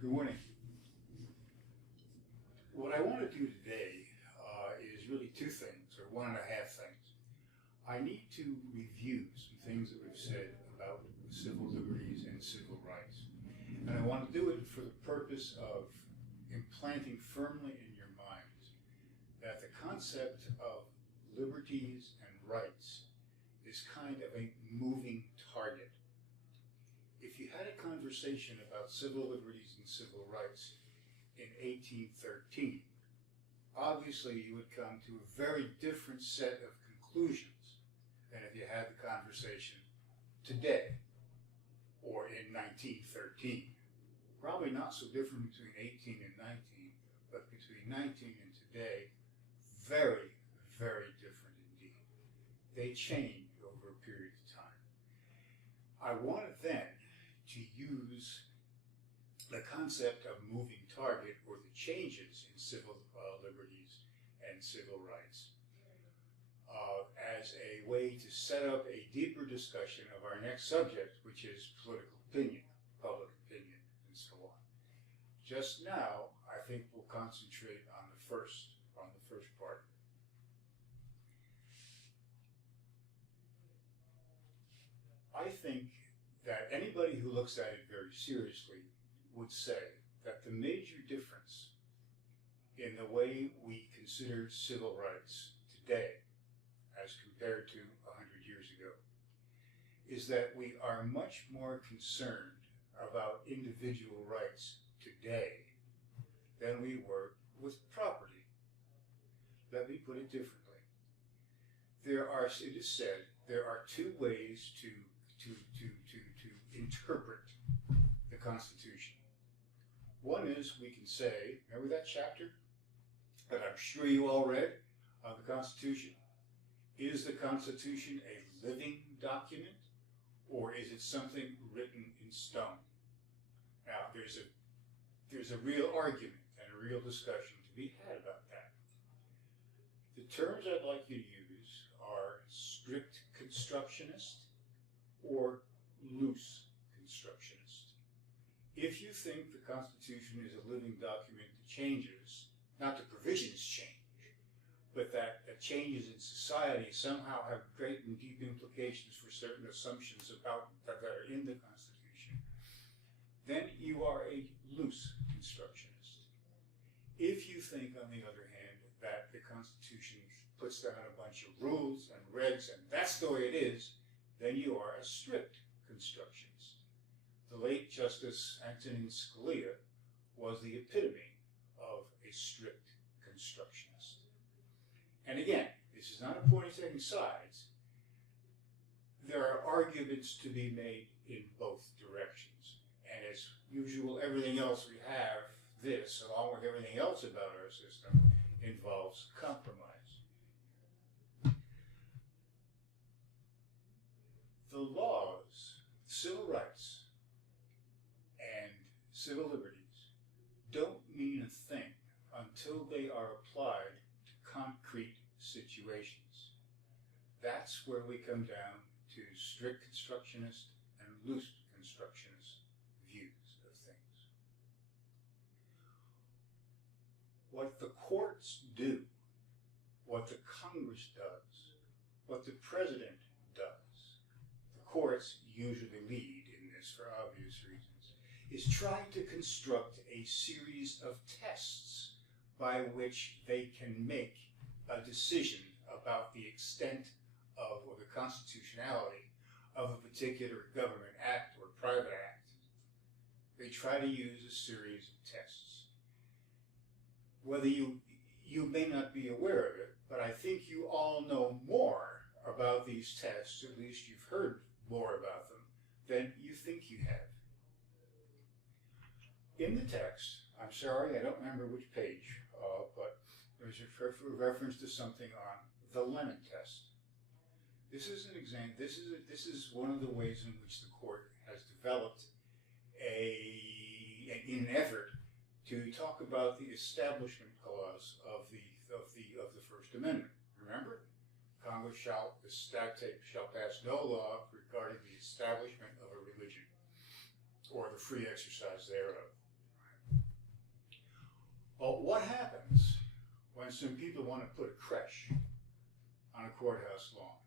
Good morning. What I want to do today is really two things, or one and a half things. I need to review some things that we've said about civil liberties and civil rights. And I want to do it for the purpose of implanting firmly in your minds that the concept of liberties and rights is kind of a moving target. If you had a conversation about civil liberties and civil rights in 1813, obviously you would come to a very different set of conclusions than if you had the conversation today or in 1913. Probably not so different between 18 and 19, but between 19 and today, very, very different indeed. They change over a period of time. I wanted then to use the concept of moving target, or the changes in civil liberties and civil rights, as a way to set up a deeper discussion of our next subject, which is political opinion, public opinion, and so on. Just now, I think we'll concentrate on the first part. I think that anybody who looks at it very seriously would say that the major difference in the way we consider civil rights today as compared to 100 years ago is that we are much more concerned about individual rights today than we were with property. Let me put it differently. It is said, there are two ways to interpret the Constitution. One is we can say, remember that chapter that I'm sure you all read of the Constitution? Is the Constitution a living document, or is it something written in stone? Now, there's a real argument and a real discussion to be had about that. The terms I'd like you to use are strict constructionist or loose constructionist. If you think the Constitution is a living document that changes, not the provisions change, but that changes in society somehow have great and deep implications for certain assumptions about that are in the Constitution, then you are a loose constructionist. If you think, on the other hand, that the Constitution puts down a bunch of rules and regs and that's the way it is, then you are a strict constructionist. The late Justice Antonin Scalia was the epitome of a strict constructionist. And again, this is not a point of taking sides. There are arguments to be made in both directions. And as usual, everything else we have, this, along with everything else about our system, involves compromise. The laws, civil rights, and civil liberties don't mean a thing until they are applied to concrete situations. That's where we come down to strict constructionist and loose constructionist views of things. What the courts do, what the Congress does, what the president does, the courts usually lead in this for obvious reasons, is trying to construct a series of tests by which they can make a decision about the extent of, or the constitutionality of a particular government act or private act. They try to use a series of tests. Whether you may not be aware of it, but I think you all know more about these tests, at least you've heard more about them, than you think you have. In the text, I'm sorry, I don't remember which page, but there's a reference to something on the Lemon test. This is an example. This is one of the ways in which the court has developed an effort to talk about the establishment clause of the First Amendment. Remember, Congress shall pass no law regarding the establishment of a religion or the free exercise thereof. Well, what happens when some people want to put a creche on a courthouse lawn?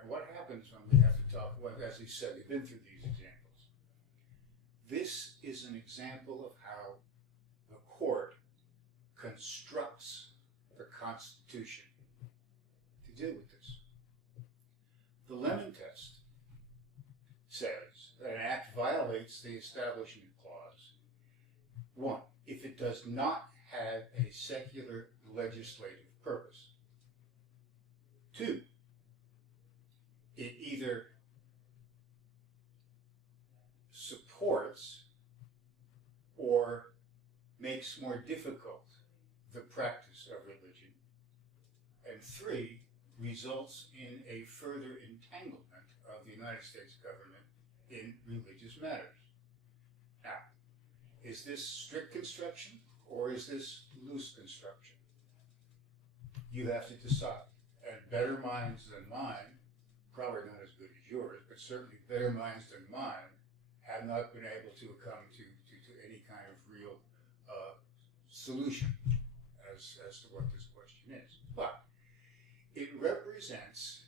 And what happens when we have to talk, well, as he said, we've been through these examples. This is an example of how the court constructs the Constitution to deal with this. The Lemon Test says that an act violates the Establishment Clause, 1, if it does not have a secular legislative purpose. 2, it either supports or makes more difficult the practice of religion. And 3, results in a further entanglement of the United States government in religious matters. Now, is this strict construction or is this loose construction? You have to decide. And better minds than mine, probably not as good as yours, but certainly better minds than mine, have not been able to come to any kind of real solution as to what this question is. But it represents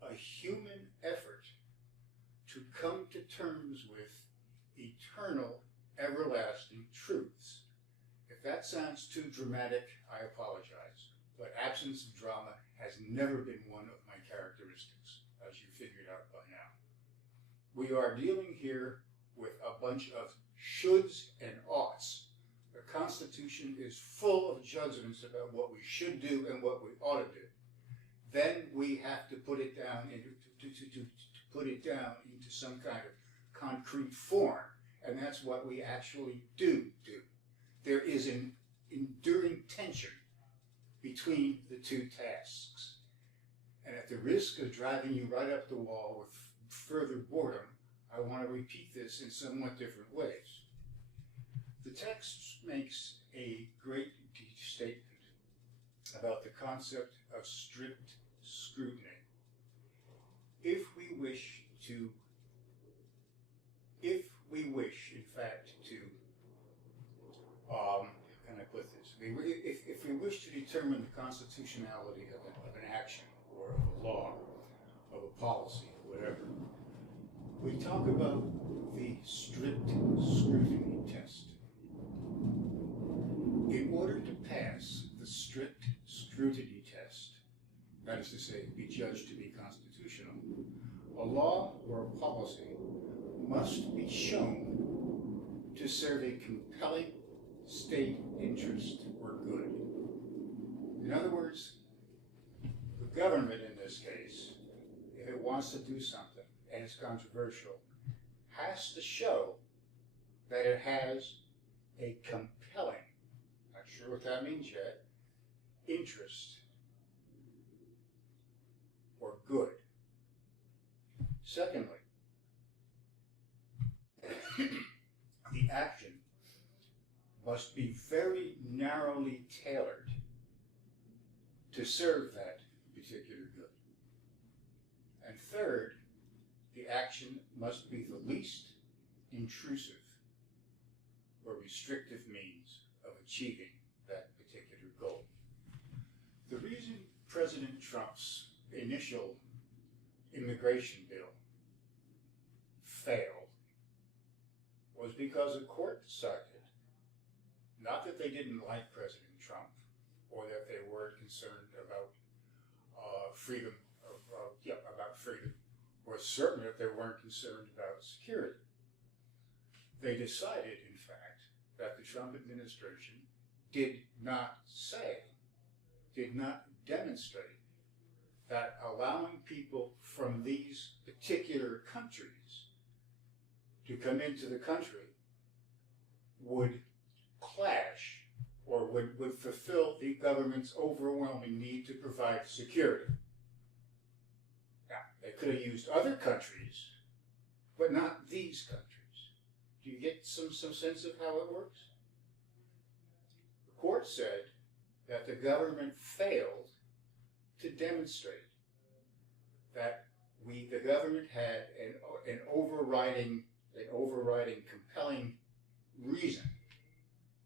a human effort to come to terms with eternal, everlasting truths. If that sounds too dramatic, I apologize. But absence of drama has never been one of my characteristics, as you figured out by now. We are dealing here with a bunch of shoulds and oughts. The Constitution is full of judgments about what we should do and what we ought to do. Then we have to put it down into some kind of concrete form, and that's what we actually do. There is an enduring tension between the two tasks. And at the risk of driving you right up the wall with further boredom, I want to repeat this in somewhat different ways. The text makes a great statement about the concept of strict scrutiny. If we wish, in fact, to, how can I put this? If we wish to determine the constitutionality of an action or of a law, of a policy, whatever, we talk about the strict scrutiny test. In order to pass the strict scrutiny test, that is to say, be judged to be constitutional, a law or a policy must be shown to serve a compelling state interest or good. In other words, the government in this case, if it wants to do something and it's controversial, has to show that it has a compelling, not sure what that means yet, interest or good. Secondly, the action must be very narrowly tailored to serve that particular good. And third, the action must be the least intrusive or restrictive means of achieving that particular goal. The reason President Trump's initial immigration bill failed was because a court decided, not that they didn't like President Trump or that they weren't concerned about freedom, or certainly that they weren't concerned about security. They decided, in fact, that the Trump administration did not demonstrate that allowing people from these particular countries to come into the country would clash or would fulfill the government's overwhelming need to provide security. Now, they could have used other countries, but not these countries. Do you get some sense of how it works? The court said that the government failed to demonstrate that the government had an overriding compelling reason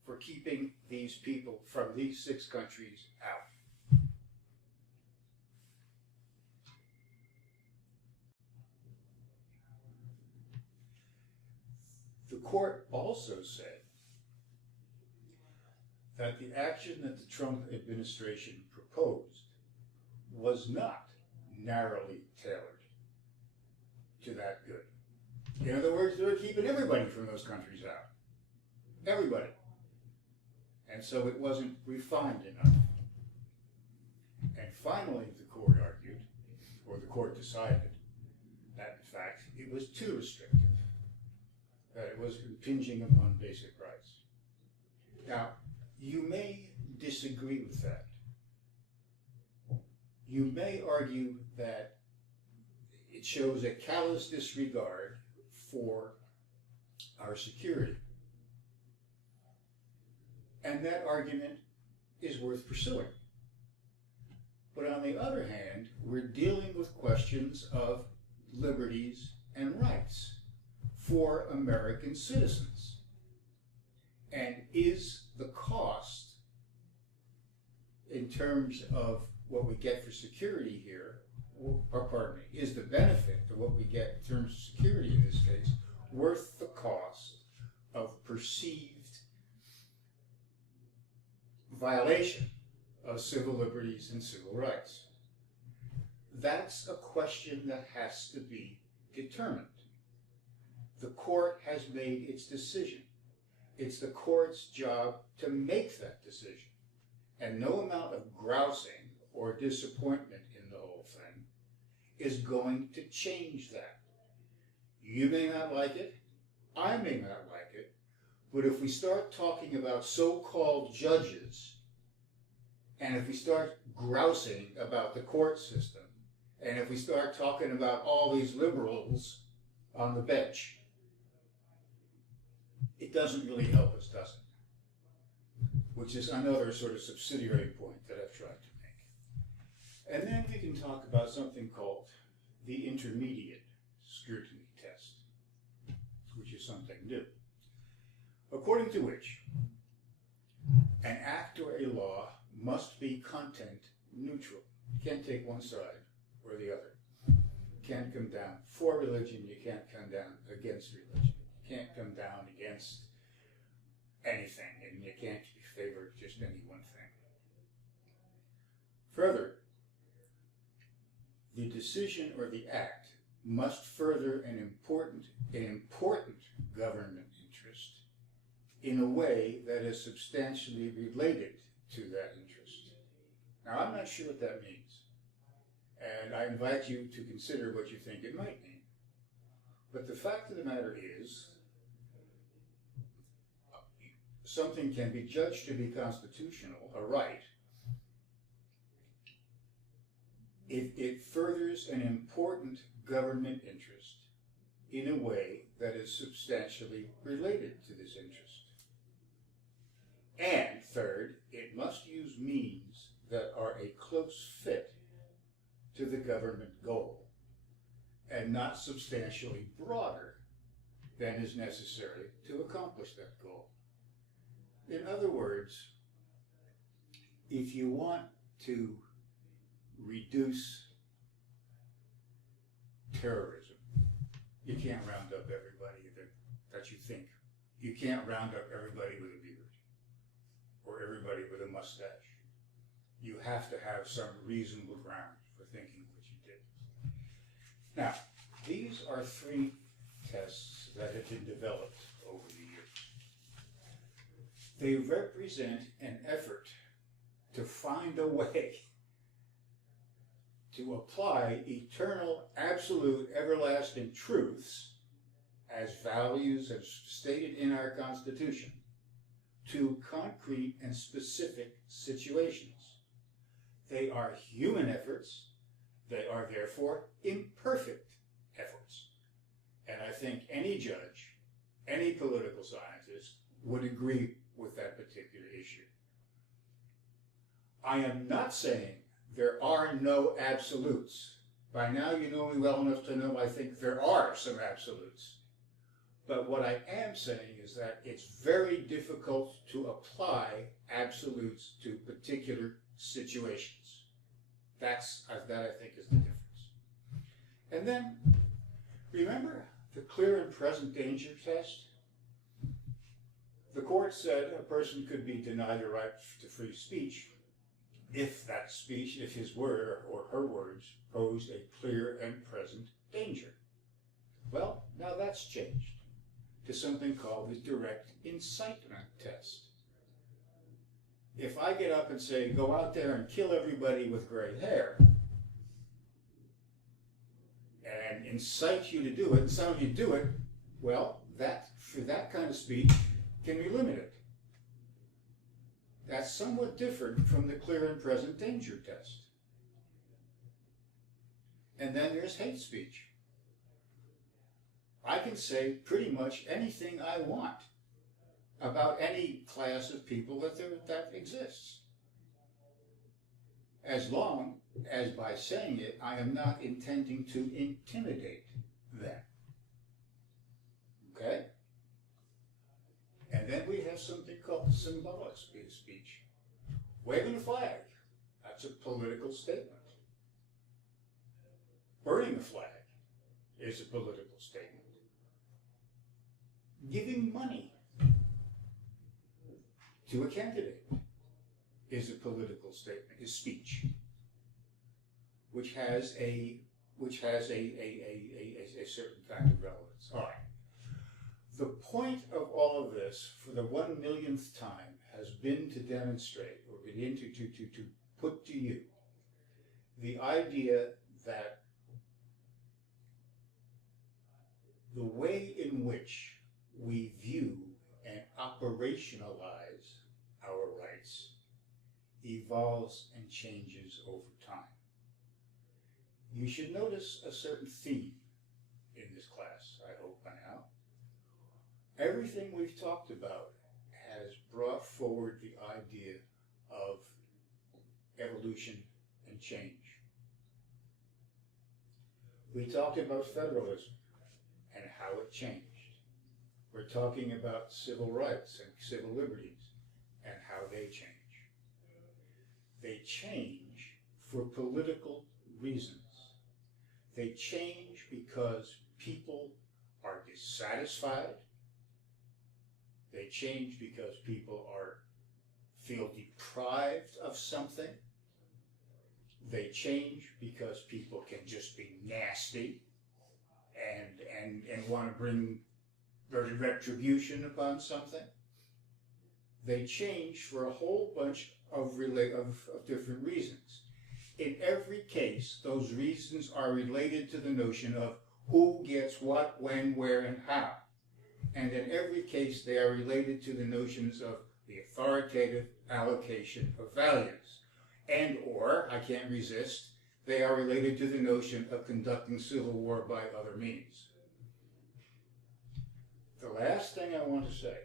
for keeping these people from these 6 countries out. The court also said that the action that the Trump administration proposed was not narrowly tailored to that good. In other words, they were keeping everybody from those countries out. Everybody. And so it wasn't refined enough. And finally, the court argued, or the court decided, that in fact it was too restrictive, that it was impinging upon basic rights. Now, you may disagree with that. You may argue that it shows a callous disregard for our security. And that argument is worth pursuing. But on the other hand, we're dealing with questions of liberties and rights for American citizens. And is the cost, in terms of what we get for security here, or pardon me, is the benefit of what we get in terms of security in this case worth the cost of perceived violation of civil liberties and civil rights? That's a question that has to be determined. The court has made its decision. It's the court's job to make that decision. And no amount of grousing or disappointment in the whole thing is going to change that. You may not like it, I may not like it, but if we start talking about so-called judges, and if we start grousing about the court system, and if we start talking about all these liberals on the bench, it doesn't really help us, does it? Which is another sort of subsidiary point that I've tried to make. And then we can talk about something called the intermediate scrutiny test, which is something new. According to which, an act or a law must be content neutral. You can't take one side or the other. You can't come down for religion, you can't come down against religion. You can't come down against anything, and you can't favor just any one thing. Further, the decision or the act must further an important government interest in a way that is substantially related to that interest. Now, I'm not sure what that means, and I invite you to consider what you think it might mean. But the fact of the matter is, something can be judged to be constitutional, a right, if it furthers an important government interest in a way that is substantially related to this interest. And third, it must use means that are a close fit to the government goal and not substantially broader than is necessary to accomplish that goal. In other words, if you want to reduce terrorism, you can't round up everybody that you think. You can't round up everybody with a beard or everybody with a mustache. You have to have some reasonable ground for thinking what you did. Now, these are 3 tests that have been developed over the years. They represent an effort to find a way to apply eternal, absolute, everlasting truths as values as stated in our Constitution to concrete and specific situations. They are human efforts. They are therefore imperfect efforts. And I think any judge, any political scientist would agree with that particular issue. I am not saying there are no absolutes. By now you know me well enough to know I think there are some absolutes. But what I am saying is that it's very difficult to apply absolutes to particular situations. That I think is the difference. And then, remember the clear and present danger test? The court said a person could be denied a right to free speech if that speech, if his word or her words posed a clear and present danger. Well, now that's changed to something called the direct incitement test. If I get up and say, go out there and kill everybody with gray hair, and incite you to do it, and some of you do it, well, that for that kind of speech can be limited. That's somewhat different from the clear and present danger test. And then there's hate speech. I can say pretty much anything I want about any class of people that exists, as long as by saying it, I am not intending to intimidate them. Okay? And then we have something called symbolic speech. Waving a flag, that's a political statement. Burning a flag is a political statement. Giving money to a candidate is a political statement, is speech, which has a certain kind of relevance. All right. The point of all of this, for the 1 millionth time, has been to demonstrate, or begin to put to you, the idea that the way in which we view and operationalize our rights evolves and changes over time. You should notice a certain theme in this class, I hope by now. Everything we've talked about has brought forward the idea of evolution and change. We talked about federalism and how it changed. We're talking about civil rights and civil liberties and how they change. They change for political reasons. They change because people are dissatisfied. They change because people feel deprived of something. They change because people can just be nasty and want to bring retribution upon something. They change for a whole bunch of different reasons. In every case, those reasons are related to the notion of who gets what, when, where, and how. And in every case, they are related to the notions of the authoritative allocation of values. And or, I can't resist, they are related to the notion of conducting civil war by other means. The last thing I want to say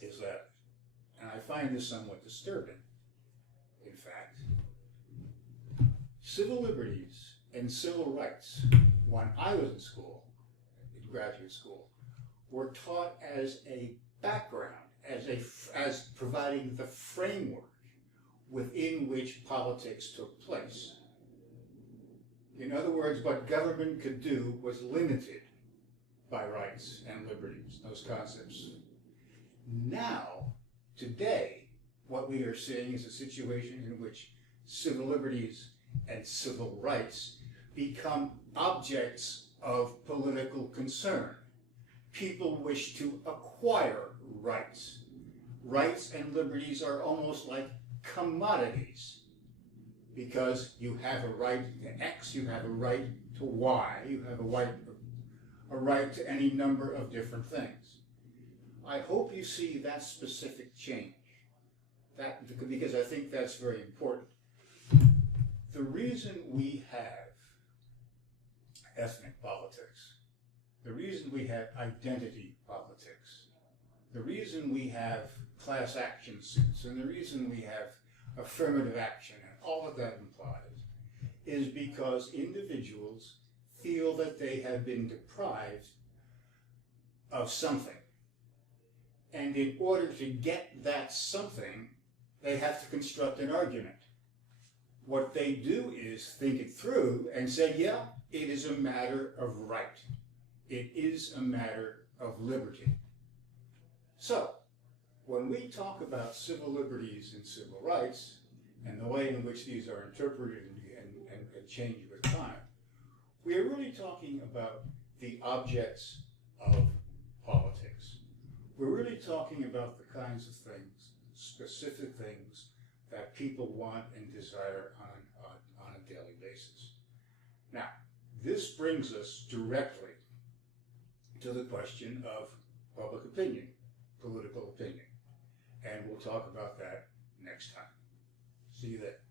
is that, and I find this somewhat disturbing, in fact, civil liberties and civil rights, when I was in school, in graduate school, were taught as a background, as providing the framework within which politics took place. In other words, what government could do was limited by rights and liberties, those concepts. Now, today, what we are seeing is a situation in which civil liberties and civil rights become objects of political concern. People wish to acquire rights. Rights and liberties are almost like commodities, because you have a right to X, you have a right to Y, you have a right to any number of different things. I hope you see that specific change, because I think that's very important. The reason we have ethnic politics, the reason we have identity politics, the reason we have class action suits, and the reason we have affirmative action, and all of that implies, is because individuals feel that they have been deprived of something. And in order to get that something, they have to construct an argument. What they do is think it through and say, yeah, it is a matter of right. It is a matter of liberty. So, when we talk about civil liberties and civil rights, and the way in which these are interpreted and change with time, we are really talking about the objects of politics. We're really talking about the kinds of things, specific things, that people want and desire on a daily basis. Now, this brings us directly to the question of public opinion, political opinion. And we'll talk about that next time. See you then.